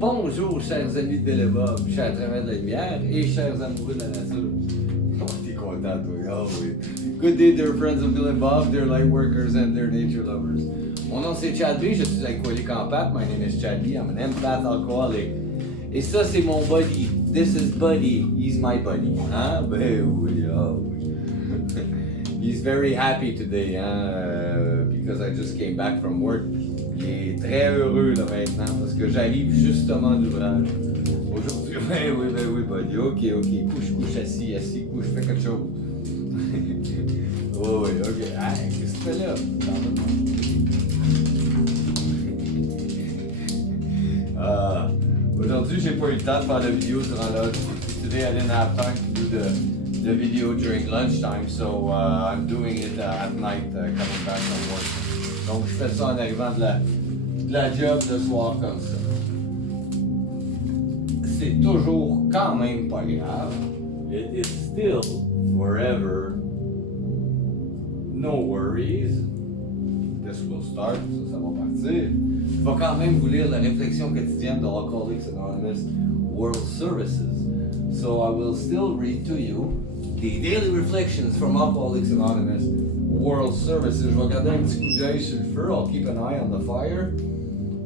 Bonjour, chers amis de Bob, chers travailleurs de la lumière et chers amoureux de la nature. Oh, t'es content, toi. Oh, oui. Good day, dear friends of Bill and Bob, dear light workers and dear nature lovers. Mon nom c'est Chad B, je suis alcoolique en pâte. My name is Chad B, I'm an empath alcoholic. Et ça, c'est mon buddy. This is Buddy. He's my buddy. Hein? Ben oui, oh oui. He's very happy today, hein? Because I just came back from work. Il est très heureux là maintenant parce que j'arrive justement d'ouvrage. Aujourd'hui, oui, buddy. Ok, couche, assis, couche, fais quelque chose. Oh, oui, ok. Ah, qu'est-ce que tu fais là? Aujourd'hui, j'ai pas eu le temps de faire la vidéo durant lunch. Today I didn't have time to do the video during lunchtime, so I'm doing it at night, coming back from work. Donc, je fais ça en arrivant de la job le soir comme ça. C'est toujours quand même pas grave. It is still forever. No worries. This will start, ça va partir. Je vais quand même vous lire la réflexion quotidienne de Alcooliques Anonymes World Services. So I will still read to you the daily reflections from Alcoholics Anonymous World Services. Je vais garder un petit coup d'œil sur le feu. I'll keep an eye on the fire.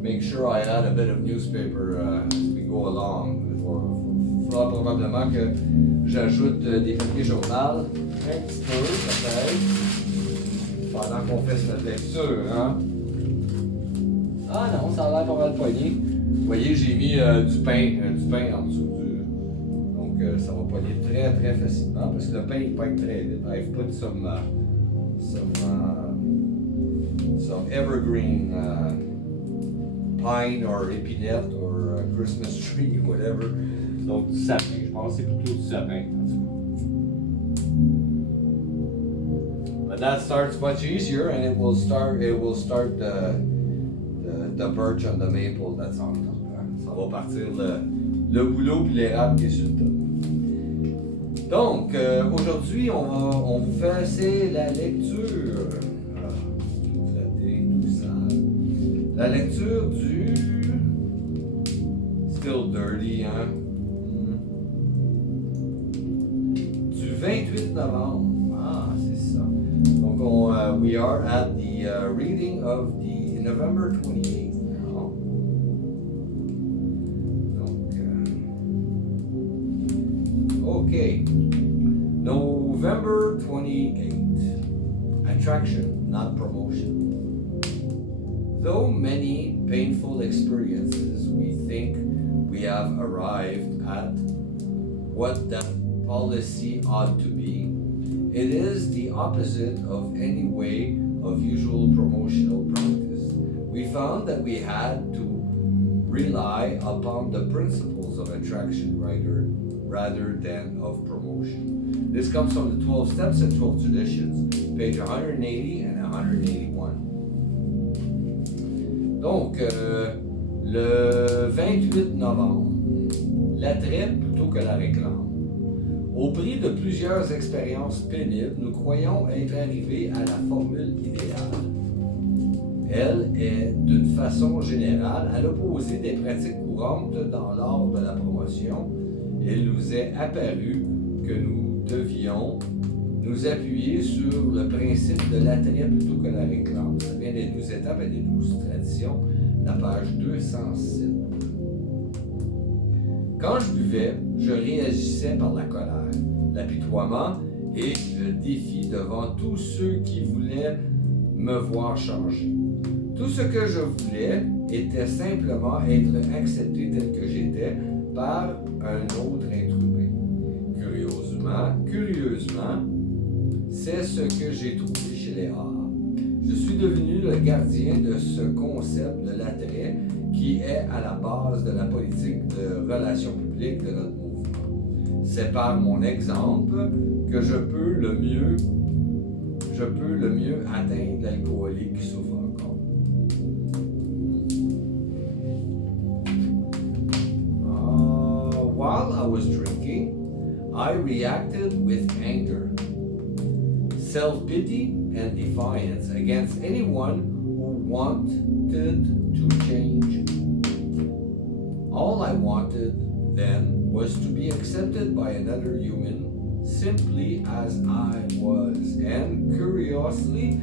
Make sure I add a bit of newspaper as we go along. Il faudra probablement que j'ajoute des papiers journal, un petit peu peut-être, pendant qu'on fait cette lecture. Hein? Ah non, ça a l'air pas mal poigné. Vous voyez, j'ai mis du pain en dessous. Donc ça va poigner très très facilement parce que le pain il poigne très vite. I've put some evergreen pine or épinette or Christmas tree, whatever. Donc du sapin, je pense que c'est plutôt du sapin. But that starts much easier and it will start the birch on the maple that's on top. Ça va partir le boulot puis l'érable qui est sur le top. Donc, aujourd'hui, on vous fait, c'est la lecture. Tout flatté, tout sale. La lecture du Still Dirty, hein? Du 28 novembre. Ah, c'est ça. Donc, we are at the reading of the November 28th now. Donc, okay. November 28th. Attraction, not promotion. Though many painful experiences, we think we have arrived at what that policy ought to be. It is the opposite of any way of usual promotional practice. We found that we had to rely upon the principles of attraction rather than of promotion. This comes from the 12 Steps and 12 Traditions, page 180 and 181. Donc, le 28 novembre, l'attrait plutôt que la réclame. Au prix de plusieurs expériences pénibles, nous croyons être arrivés à la formule idéale. Elle est, d'une façon générale, à l'opposé des pratiques courantes dans l'art de la promotion. Il nous est apparu que nous devions nous appuyer sur le principe de l'attrait plutôt que la réclame. Ça vient des 12 étapes et des 12 traditions, la page 207. Quand je buvais, je réagissais par la colère, l'apitoiement et le défi devant tous ceux qui voulaient me voir changer. Tout ce que je voulais était simplement être accepté tel que j'étais par un autre être humain. Curieusement, c'est ce que j'ai trouvé chez les rares. Je suis devenu le gardien de ce concept de l'attrait qui est à la base de la politique de relations publiques de notre mouvement. C'est par mon exemple que je peux le mieux atteindre l'alcoolique qui souffre encore. While I was drinking, I reacted with anger, self-pity, and defiance against anyone who wanted to change. all I wanted then was to be accepted by another human simply as I was. And curiously,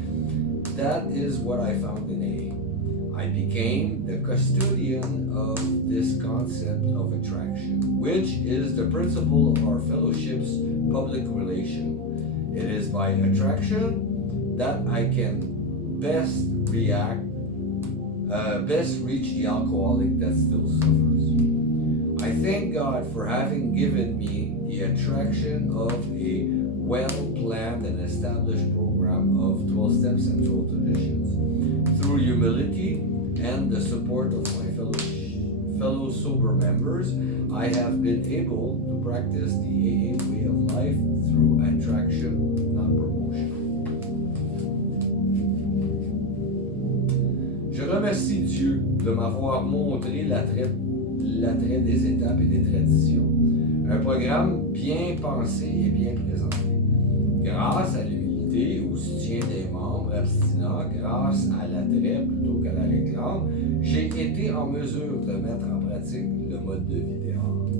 that is what I found in AA. I became the custodian of this concept of attraction, which is the principle of our fellowship's public relation. It is by attraction that I can best reach the alcoholic that still suffers. I thank God for having given me the attraction of a well-planned and established program of 12 steps and 12 traditions. Through humility and the support of my fellow sober members, I have been able to practice the AA way of life through attraction, not promotion. Je remercie Dieu de m'avoir montré l'attrait des étapes et des traditions. Un programme bien pensé et bien présenté. Grâce à l'humilité, au soutien des membres abstinents, grâce à l'attrait plutôt qu'à la réclame, j'ai été en mesure de mettre en pratique le mode de vie dehors.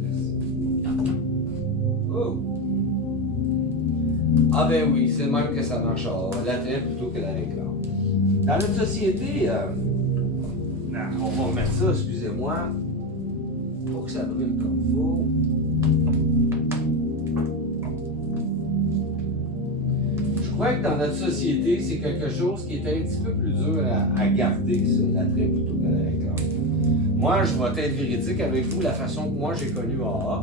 Merci. Oh! Ah ben oui, c'est le même que ça marche. L'attrait plutôt que la réclame. Dans notre société, on va remettre ça, excusez-moi, pour que ça brûle comme il faut. Je crois que dans notre société, c'est quelque chose qui est un petit peu plus dur à garder, ça, l'attrait plutôt que la réclame. Moi, je vais être véridique avec vous, la façon que moi j'ai connu AA.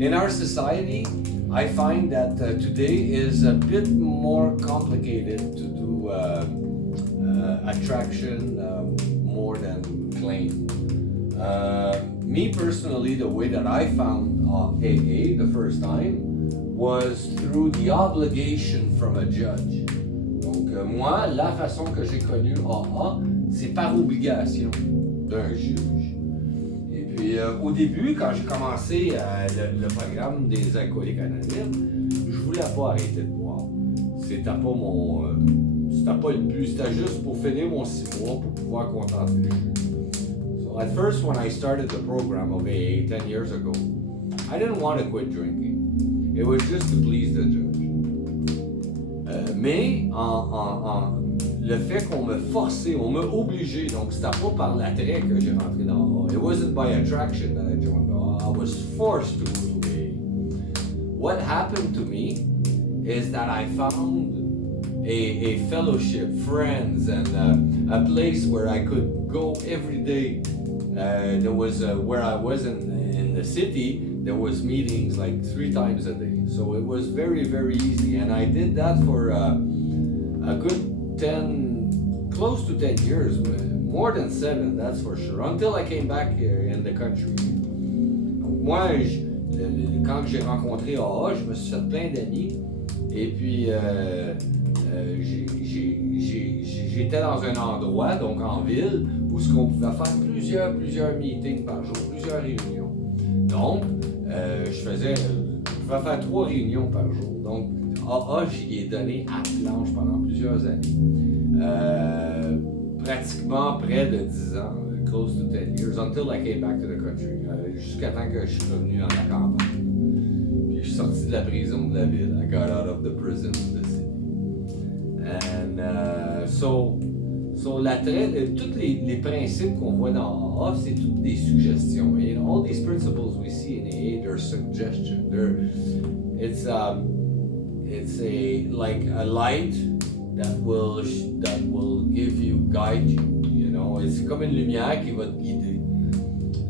In our society, I find that today is a bit more complicated to do attraction more than claim. Me personally, the way that I found AA the first time was through the obligation from a judge. Donc moi, la façon que j'ai connu AA, c'est par obligation d'un juge. Et puis au début, quand j'ai commencé le programme des Alcooliques Anonymes, je voulais pas arrêter de boire. C'était pas le but, c'était juste pour finir mon 6 mois pour pouvoir contenter le juge. So at first, when I started the program of AA 10 years ago, I didn't want to quit drinking. It was just to please the judge. Mais le fait qu'on me forçait, on m'a obligé, donc c'était pas par l'attrait que j'ai rentré dans AA. It wasn't by attraction that I joined AA. I was forced to go to AA. What happened to me is that I found a fellowship, friends, and a place where I could go every day. There was where I was in the city. There was meetings like 3 times a day, so it was very, very easy. And I did that for a good 10, close to 10 years, more than 7, that's for sure. Until I came back here in the country. Moi, quand j'ai rencontré AA, je me suis fait plein d'amis, et puis j'étais dans un endroit, donc en ville, où ce qu'on pouvait faire plusieurs meetings par jour, plusieurs réunions. Donc, je pouvais faire 3 réunions par jour. Donc, AA, j'y ai donné à planche pendant plusieurs années. Pratiquement près de 10 ans, close to 10 years, until I came back to the country. Jusqu'à temps que je suis revenu en la campagne. Puis je suis sorti de la prison de la ville. I got out of the prison of the city. And so l'attrait, tous les principes qu'on voit dans AA, c'est toutes des suggestions. And all these principles we see in AA, they're suggestions. It's like a light that will guide you. You know, c'est comme une lumière qui va te guider.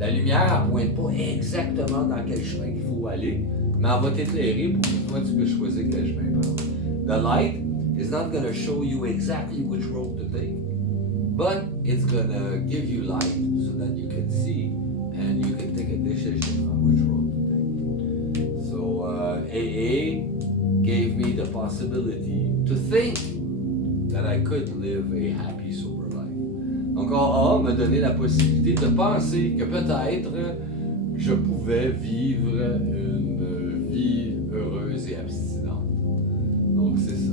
La lumière ne pointe pas exactement dans quel chemin il faut aller, mais elle va t'éclairer pour que toi tu peux choisir quel chemin prendre. The light is not going to show you exactly which road to take, but it's going to give you light so that you can see and you can take a decision on which road to take. So AA gave me the possibility to think that I could live a happy, sober life. Donc AA m'a donné la possibilité de penser que peut-être je pouvais vivre une vie heureuse et abstinente. Donc Donc, c'est ça.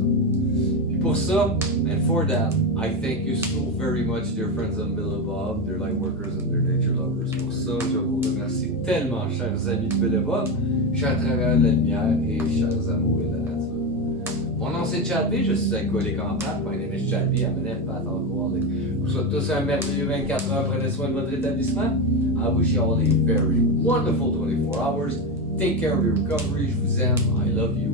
Puis pour ça, and for that, I thank you so very much, dear friends of Bill and Bob, dear light workers and dear nature lovers. Pour ça, je vous remercie tellement, chers amis de Bill and Bob, chers travailleurs de la lumière et chers amoureux de la nature. Mon nom c'est Chadby, je suis alcoolique en pâte. My name is Chadby, I'm an empath alcoholic. Je vous souhaite tous un merveilleux 24 heures, prenez soin de votre rétablissement. I wish you all a very wonderful 24 hours. Take care of your recovery, je vous aime, I love you.